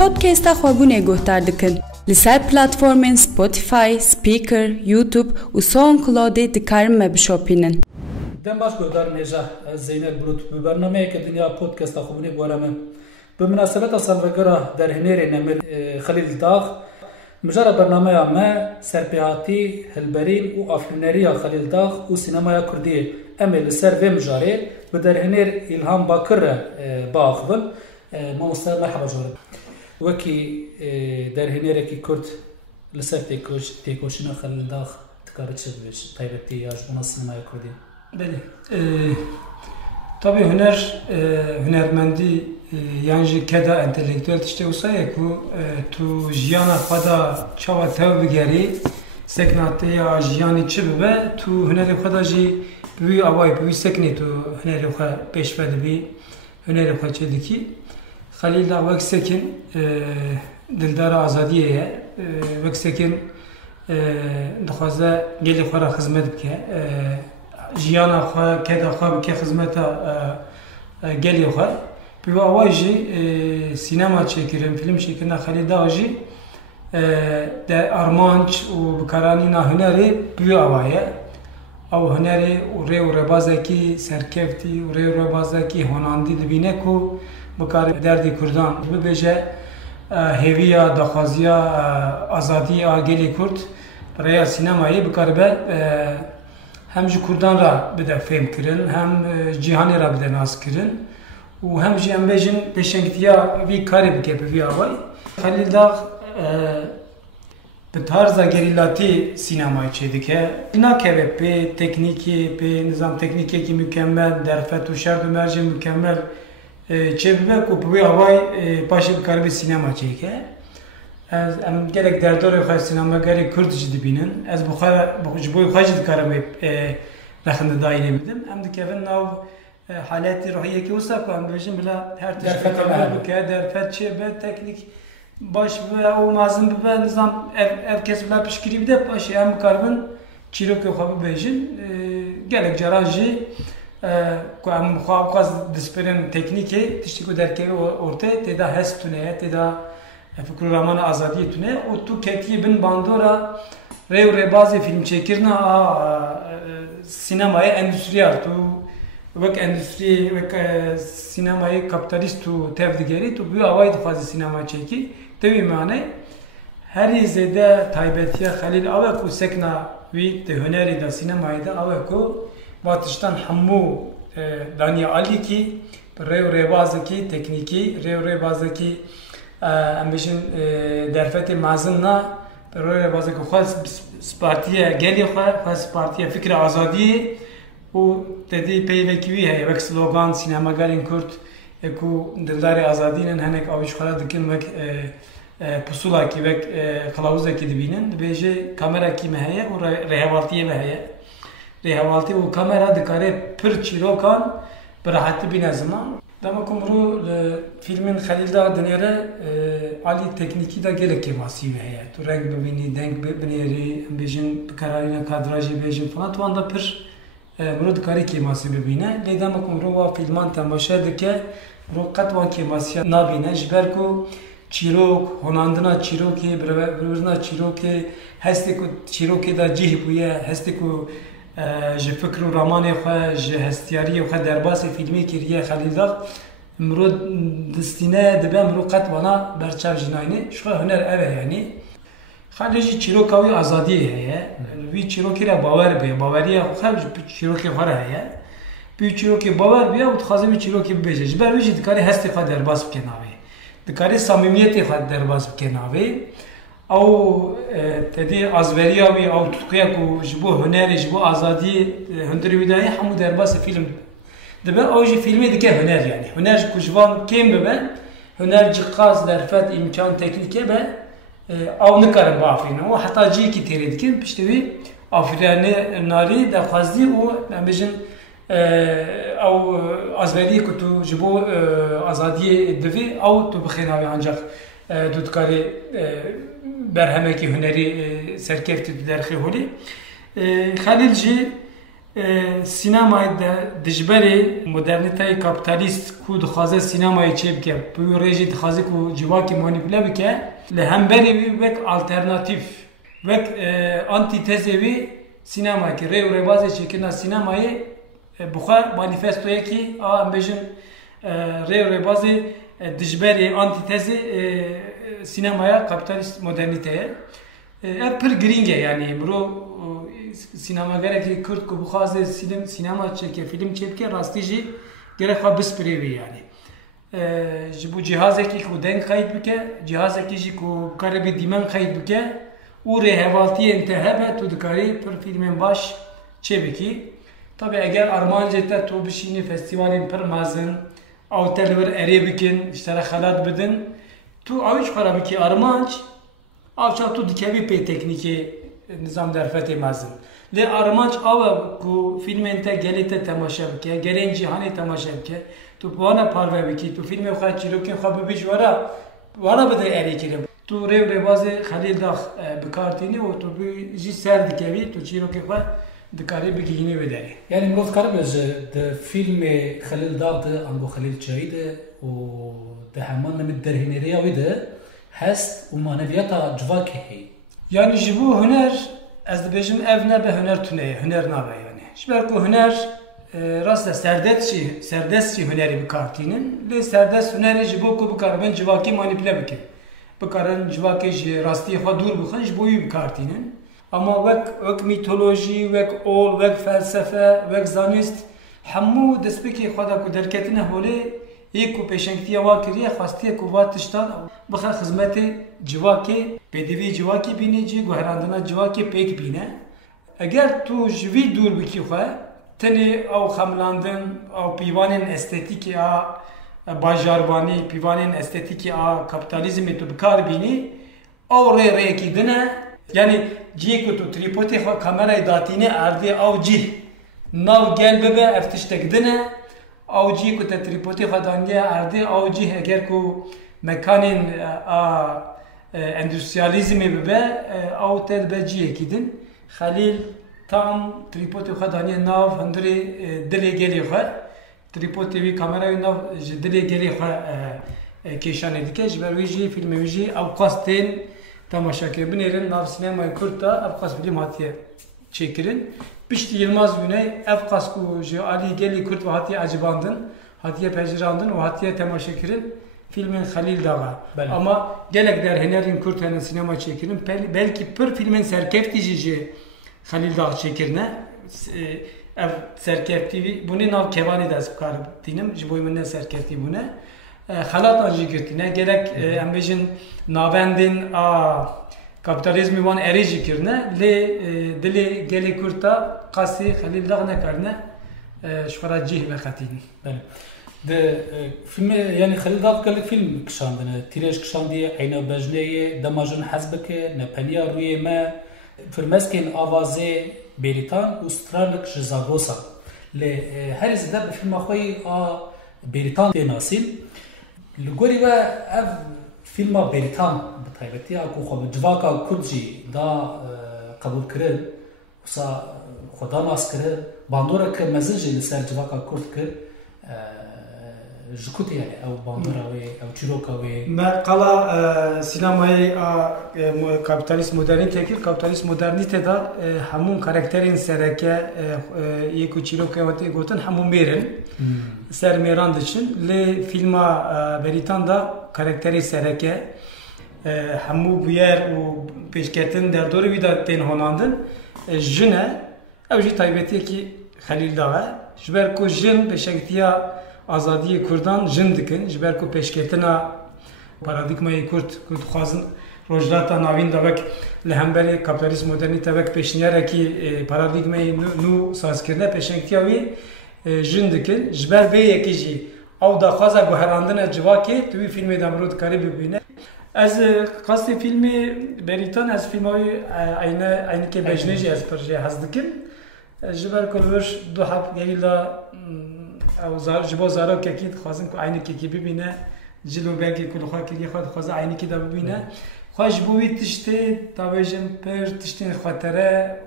پۆدکێستە خۆبوونێ گۆتار دکن لەسەر پلاتفۆرمên Spotify, Spreaker, YouTube û SoundCloudê dikarin me bişopînin. Dem baş guhdar nêja ez Zeynel Bulut bi bernameyeke Dinya Podcasta xwebûnê bora me. Bi münasebeta salvegera derhinêrê Nemir Xelîl Dağ, mijara bernameya me serpêhatî, hilberîn û afîneriya Xelîl Dağ û sînemaya Kurdiyê. Em ê li ser vê mijarê bi derhinêr İlham Bakir re biaxivin. Mamoste merheba jorim. Wekî derhinêrekî Kurd li ser têkoşîna Xelîl Dağ dikare çi bibêje taybetî ya ji bona sînemaya Kurdî? Belê. Tabii hunermendî yan jî keda entelektüel tiştê wisa ye ku tu jiyana xwe da çawa tev bigerî seknatêya jiyanî çi bibe tu hunerê xwe da jî bi wî awayî bi wî seknê tu hunerê xwe pêşve dibî hunerê xwe çê dikî. Xelîl Dağ wek sekin dildara azadiyê ye, wek sekin dixwaze gelê xwe ra xizmet bike, jiyana xwe, keda xwe bike xizmeta gelê xwe. Bi vê awayî jî sînema çêkirin, film çêkirina Xelîl Dağ jî de armanc û bikaranîna hunerê bi vê awayî ye. Ew hunerê û rê û rebazekî serkeftî û rê û rebazekî honandî dibîne ku bikare derdê Kurdan bibêje hêviya daxwaziya azadiya gelê Kurd rêya sînemayê bikaribe hem ji Kurdan ra bide fêm kirin, hem cîhanê ra bide nas kirin û hem jî em bêjin pêşengitiya vî karê bike bi vî awayî. Xelîl Dağ bi tarza gerîlatî sînemayê çê dike. Nakeve pê teknîkê, pê nizam teknîkekî mükemmel, derfet û şer bi mercê mükemmel çê bibe ku bi vê awayî paşê bikaribe sînema çêke. Em gelek derdorê xwe sînemagerê Kurd jî dibînin. Ez ji bo xwe jî dikarim rexindedayînê bidim. Em dikevin nav haletê ruhiyekî wisa ku em bêjin bila her tiştekî bike, derfet çê be, teknîk baş bibe û mezin bibe, nizam ev kes bila piştgirî bide paşê em bikaribin çîrokê xwe bibêjin. Gelek caran jî ku em xwe dispirin teknîkê tiştî ku derkeve ortaya têda hest tune ye, têda fikr û ramana azadiyê tune û tu ketiyî bin bandora rê û rêbazê film çêkirina sînemayê endüstriyal tu wek endüstriyê wek sînemayê kapitalîst tu tev digerî tu bi awayî dixwazî sînema çêkî tevî mane herî zêde taybetiya Xelîl ew e ku sekna wî di hunerê da sînemayê de ew e ku va tiştan hemû daniya alîkî rê û rêbazekî teknîkî rê û rêbazekî em bêjin derfetê mezin na rê û rêbazekî xwe spartiya gelê xwe, xwe spartiya fikra azadiyê û tedî peyvekî wî heye wek slogan sînemagerên Kurd ku dildarê azadînin hinek avîşxwara dikin wek pusulakî wek xilavuzekî dibînin dibêje kamerekî me heye û rêhevaltiyê me heye. Rêhevaltî û kamera dikare pir çîrokan bi rehetî bîne ziman. Dema ku mirû li filmên Xelîl Dağ dinêre alî teknîkî da gelek kemasî me heye. Tu reng bibînî, deng binêrî, em bêjin bikararîna kadrajê bêjin falan tu an da pir mirû dikarî kemasî bibîne. Lê dema ku mirû va filman temaşe dike mirû qet wan kemasiya nabîne ji ber ku çîrok, honandina çîrokê, birvirina çîrokê, hestê ku çîrokê da cih bûye, hestê ku ji fikr û ramanê xwe, ji hestiyariyê xwe derbasê filmê kiriye Xelîl Dağ mirû distîne dibe mirû qet wana berçav jî nayîne. Ji xwe huner ev e yanî. Xelîl jî çîroka wî azadiyê heye. Wî çîrokê re bawer bê, baweriya xwe ji çîrokê xwe re heye. Wî çîrokê bawer bêye û dixwaze wî çîrokê bibêje. Ji ber wî jî dikarî hestê xwe derbas bike navê. Dikarî samîmiyetê xwe derbas bike navê. Ew tedî azveriya wî ew tutkuya ku ji bo hunerê, ji bo azadiyê hundirê wî daye hemû derbasê film dibe. Ew jî filmê dike huner yanî. Huner ku ji van kêm bibe, huner cixaz, derfet, îmkan, teknîkê be ew nikarin biafirînin. Û heta ciyekî têrê dikin piştî wî afîranê narî dexwazî û em bêjin ew azveriyê ku tu ji bo azadiyê divî ew tu bixênavî ancak tu dikarî berhemekî hunerî serkeftî tu derxê holî. Xelîl jî سینمای دجبری مدرنیته کاپیتالیست کو دخوازه سینمای چه بکه بو رژی دخوازه کو جواکی مانیپوله بکه لهمبری وک آلترناتیف وک آنتیتزی وی سینمای که ری و ریبازی چه کنه سینمای بخواه مانیفستویه کی آم بیشن ری و ریبازی دجبری آنتیتزی سینمای کاپیتالیست مدرنیته پر گرینگه یعنی برو سینماگره که کرد که بخوازه سینما چکه فیلم چکه راستی جی گره خواه بسپریوی یعنی جبو جهازه که دنگ خیید بکه جهازه که جی که کاره بی دیمن خیید بکه او رهوالتی انتهبه تو دکاری پر فیلم باش چه بکی tabi eğer Armanca'da تو بشینی فستیوالین پر مازن او تلور اری بکن اشترا خلات بدن تو اوش خرا بکی Armanc avça tu dikevi pe tekniki nizam derfeti mazın. Le Armanc ava ku filmente gelite temaşa bike, gelen cihane temaşa bike. Tu bana parve biki, tu filme xwa çirokin xwa bibiş vara bide erikirim. Tu rev bazı Halil Dağ bikartini o tu bir ji ser dikevi, tu çirokin xwa dikari bikini vederi. Yani mroz karabez de filme Halil Dağ'dı, ango Halil Çay'dı, o de hemen nemid derhineriya vide. هست و معنویات جواک هی یعنی جبو هنر از دبیجم ev ne be hüner tüneye hüner nabe yani şber ko hüner rastla serdestçi hüneri bir kartinin le serdest hüneri jibo ko bu karben civaki manipüle bike bu karın civaki rasti xwa dur bu xaj boyu bir kartinin ama vek mitoloji vek ol vek felsefe vek zanist hamu despeki xwa ko derketine hole एक को पेशेंटी आवा करिए खास्ती को बात तश्ता बखा खिदमत जवाके पेदवी जवाकी बीने जी गुहरांदना जवाके पेक बीने अगर तू जवी दूर बिकी खा तने او خملاندن او پیوانن استетiki a bajarvani پیوانن استетiki a kapitalizmi tu bikar bini او re ki dine yani ji ko tu tripoti kamera datine ardi او ji nav gel bebe eftiştek dine اوجی کو تریپوتی خدانگی اردی اوجی اگر کو مکانین اندستریالیزمی ببه او تل بجیه کدین خلیل tam tripoti خدانی ناو هندری دلی گلی خو tripoti وی کامرای ناو دلی گلی خو کیشانه دیگه جبرویجی فیلمویجی او قاستین تماشا کردن ناو سینمای کورتا او قاست فیلم هاتیه çekirin. Pişti Yılmaz Güney ev kasku Ali Geli Kurt ve Hatiye acibandın. Hatiye pecirandın o Hatiye temaşa kirin. Filmin Halil Dağa. Ama gelek der henerin Kurt henin sinema çekirin. Belki pır filmin serkeftici Halil Dağa çekirine. Ev serkefti bunu nav kevani da sıkar dinim. Jiboyumune serkefti bunu. Halat anji girtine gerek embejin navendin kapitalizmi van erici kirne le dili geli kurta qasi Halil Dağ ne karne şfara cih ve khatin. De filmi yani Halil Dağ kalık film kışandını tiraj kışandiye ayna bejneye damajın hazbeke ne peniya rüyeme firmeskin avaze Beritan Avustralyk Zagrosa le her izde bu film axoy a Beritan tenasil lgori ve ev filma Beritan taybeti aku xo civaka kurdji da kabul kirin wasa xoda nas kirin bandora ke mezin ji li ser civaka kurd kir jikuti yani ew bandora wê ew çîroka wê me qala sinemayê kapitalist modernîtekir kapitalist modernîte da hemû karakterên sereke yê ku çîroka wê gotin hemû mêrin ser mêran diçin lê filma Beritan da karakteri sereke hemû bûyer û pêşketin derdorê wî da tên honandin jin e ew jî taybetiyekî Halil Dağ e ji ber ku jin pêşektiya azadiyê Kurdan jin dikin ji ber ku pêşketina paradigmayê Kurd ku dixwazin rojdata navîn da wek li hemberî kapitalîst modernîte wek pêşniyareke paradigmayê nû sazkirine pêşektiya wî jin dikin ji ber vê yekî jî ew daxwaza guherandina civakê tu wî filmê de mirov dikarî bibîne. Ez qasdê filmê Beritan ez filmayê aynike bejnê jî ez pir jê hez dikim. Ji ber ku li wir du heb gelî da ew ji bo zarokekî dixwazin ku aynekekî bibîne cil û belkê ku li xwe kiriye xwe dixwaze aynekî de bibîne. Xwe ji bo wî tiştê tabêjin pir tiştên xwetere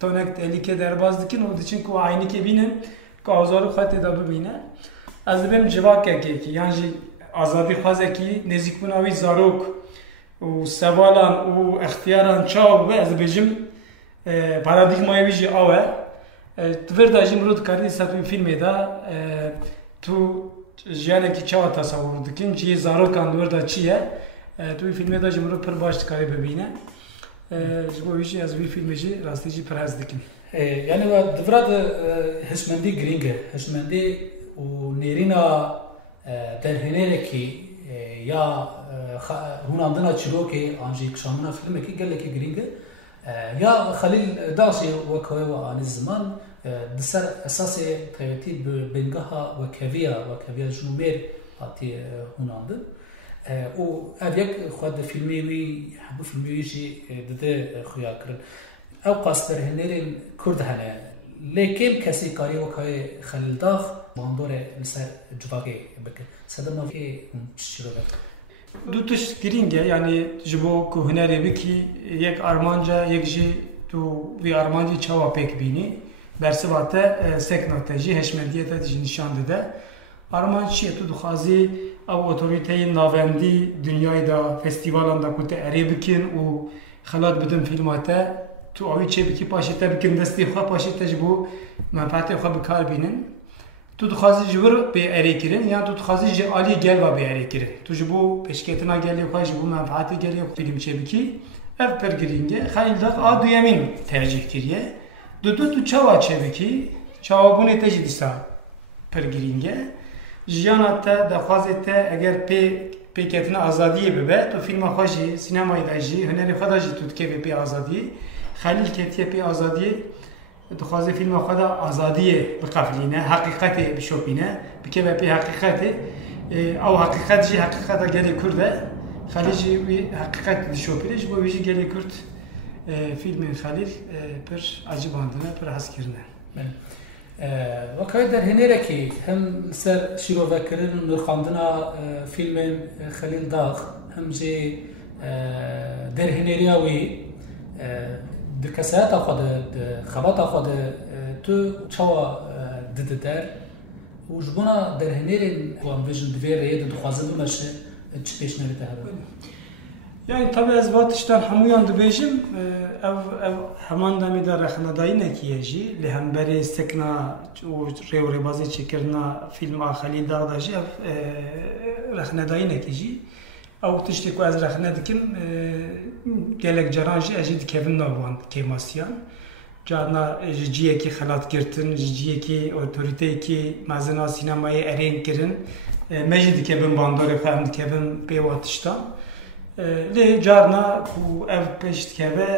tonek tehlike derbaz dikin o için ku aynı ki binin ku azarı xate da bibine az benim cevak ki yani azadi xaze ki nezik bunavi zarok و سوالان و اختیاران چاو و از بجم پارادیگمای ویژی آوه تفر داشتیم رود کردی ساتوی فیلمی دا تو جیانه کی چاو تصور دکن چی زاروکان دور دا چیه توی فیلمی داشتیم رود پر باش کاری ببینه جبو ویژی از وی فیلمی جی راستی جی پر هست دکن یعنی و دفراد هشمندی گرینگه هشمندی و نیرینا درهنه کی یا هوناندنا چلوکی آنجی کشامنا فیلم کی گله کی گرینگه یا خلیل داشی وکوی و آن زمان دسر اساس تایتی بنگاه وکویا جنوبیر آتی هوناندن و اریک خود فیلمی وی حبو فیلمی ویجی دده خویا کرد او قاستر هنرین کرد هنه لیکن کسی کاری وکوی خلیل داخ باندوره مثل جواگی بکن صدر نوکی چیرو بکن دو تش گرینگه یعنی جبو که هنری بکی یک آرمانجا یک جی تو وی آرمانجی چاوا پک بینی برسباته سکناتجی هشمندیه تا دیجی نشان داده آرمان چیه تو دخوازی او اتوریته ناوندی دنیای دا فستیوالان دا کلت اری بکن و خلات بدن فیلماته تو اوی چه بکی پاشته بکن دستی خواه پاشته جبو منفعت خواه بکار بینن تو دخوازی جبر به اری کرن یا تو دخوازی جی عالی گل و به اری کرن تو جبو پشکتنا گلی خواه جبو منفعتی گلی فیلم چه بکی اف پر گرینگه خیلی داخ آدو یمین ترجیح کریه تو چاوا چه بکی چاوا بونه تجی دیسا پر گرینگه جیاناتا دخوازیتا اگر پیکتنا آزادیه ببه تو فیلم خوشی سینمایی داجی هنری خدا جی تو دکه پی آزادیه خلیل کتیه پی آزادیه دخوازی فیلم خدا آزادیه بقفلینه حقیقتی بشوپینه بکه پی حقیقتی او حقیقت جی حقیقتا گلی کرده خلیجی وی حقیقت بشوپینه جبو ویجی گلی کرد فیلم خلیل پر عجیباندنه پر حس کرنه وكاي در هنركي هم سر شيرو فكرن نرخاندنا فيلم خليل داغ هم جي در هنرياوي دكاسات اخد خبات اخد تو چوا دددر وجبنا در هنرين وام فيجن دفير يد دخوازن بمشه چ پیش نريته هبه Yani tabi az vatıştan hamuyan dibêjim ev heman demê de rexnedayînekî ye jî li hemberî sekna û rêwrebazî çêkirina fîlma Xelîl Dağ da jî ev rexnedayînekî jî ew tiştê ku ez rexne dikim gelek caran jî ez jî dikevin nav wan kêmasiyan carna ji ciyekî xelatgirtin ji ciyekî otoriteyekî mezina sînemayê erên kirin me jî dikevin bandorê xwe em dikevin pê watiştan لی جارنا کو اف پیشت کبه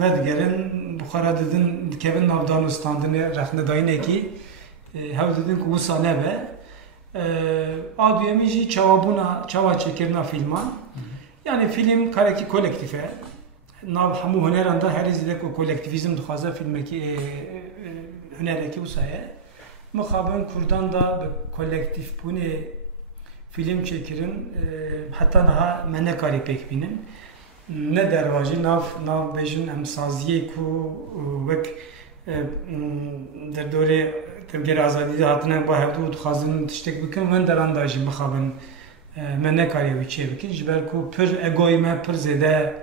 مدگرن بخارا دادن کبن نافدان استاندن رخنه داینه کی هاو دادن کو سانه به آدیمی جی چوابونا چوا چکرنا فیلمان yani film kareki kolektife nav hamu huneranda her izle ko kolektivizm dixwaze filmeki hunereki bu saye muxaben kurdan da kolektif bune film çekirin hatta naha menekari pek binin ne dervacı nav bejin em saziye ku vek der dore temger azadi hatına bahevdu xazın tiştek bikin men derandajı mixaben menekari viçe bikin jiber ku pir egoyme pir zede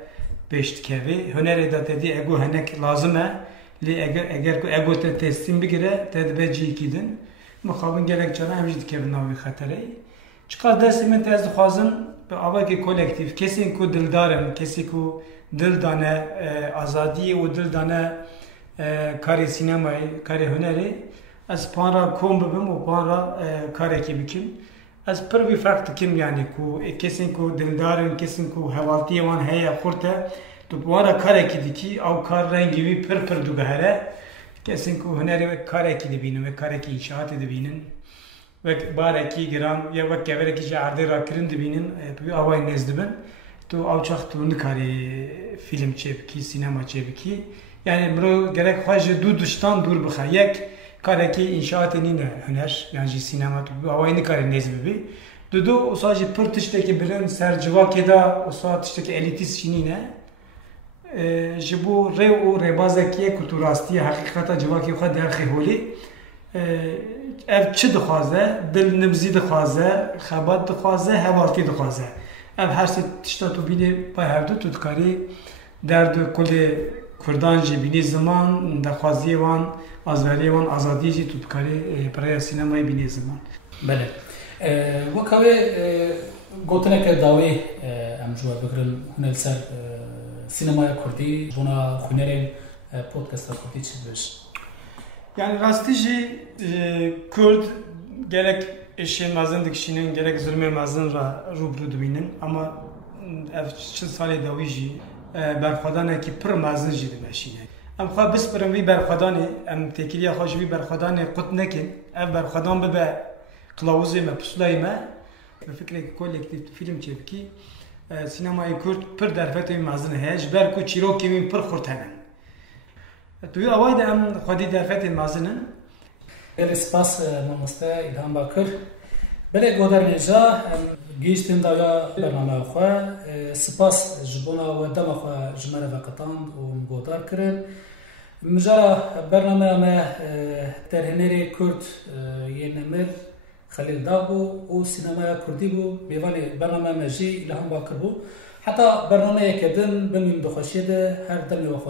beştkevi hüner edatedi ego henek lazım e li eğer ku ego te teslim bigire tedbeci ikidin mixaben gerek çana hem jidkevin navi xaterey çıkar dersimin tez dixwazim bi avakê kolektif kesên ku dildarin kesê ku dil dane azadiyê û dil dane karê sînemayê karê hunerê ez para kom bibim û para karekê bikim ez pir vî ferq dikim yani ku kesên ku dildarin kesên ku hevaltiyê wan heye xurt e tu bi wan re karekî dikî ew kar rengî wî pir digihere kesên ku hunerê wek karekî dibînin wek karekî înşaatê dibînin ve bareki giran ya ve kevereki jarde rakirin dibinin bir avay nezdibin to avçak to nikari film çepki sinema çepki yani bro gerek xwaje du dıştan dur bxa yek kareki inşaat enine hüner yani sinema to avay nikari nezbibi dudu o sadece pırtıştaki bilen sercivakeda o saatişteki elitist şinine جبو ری و ریبازکیه کلتوراستی حقیقتا جواکی خود در خیلی اف چه دخوازه دل نمزی دخوازه خبات دخوازه هوارتی دخوازه اف هر سی تشتا تو بینی پای هر دو تودکاری درد کل کردان جی بینی زمان دخوازی وان آزوری وان آزادی جی تودکاری برای سینمای بینی زمان بله وکاوی گوتنه که داوی ام جوا بگرن هنر سر سینمای کردی بنا خونرین پودکست کردی چی بیش yani rastı Kürt gerek eşeğin mazın dikişinin gerek zulme mazın rubru dubinin ama çıl sali davici berxadane ki pır mazın jidi meşine. Em xwa bispirin vî berxadanê em tekiliya xwe ji vî berxadanê qut nekin ev berxadan bibe qilawuzê me pusulayê me bi fikreke kolektif film çêbikî sînemayê Kürt pir derfetê mezin heye ji ber ku çîrokê wî pir xurt hene. Tu away de em xwedî derfetê mezin in. Gelê spas mamoste İlhan Bakır. Belê Goderêja em gihîştin dawiya bernameya xwe spas ji bona we dema xwe ji me re veqetand û godar kirin. Mijara bernameya me derhênerê Kurd yê Nemir Xelîl Dağ bû û sînemaya Kurdî bû mêvanê bernameya me jî İlhan Bakır bû. Heta bernameyeke din bimîn dixweşiyê de her demê we xweş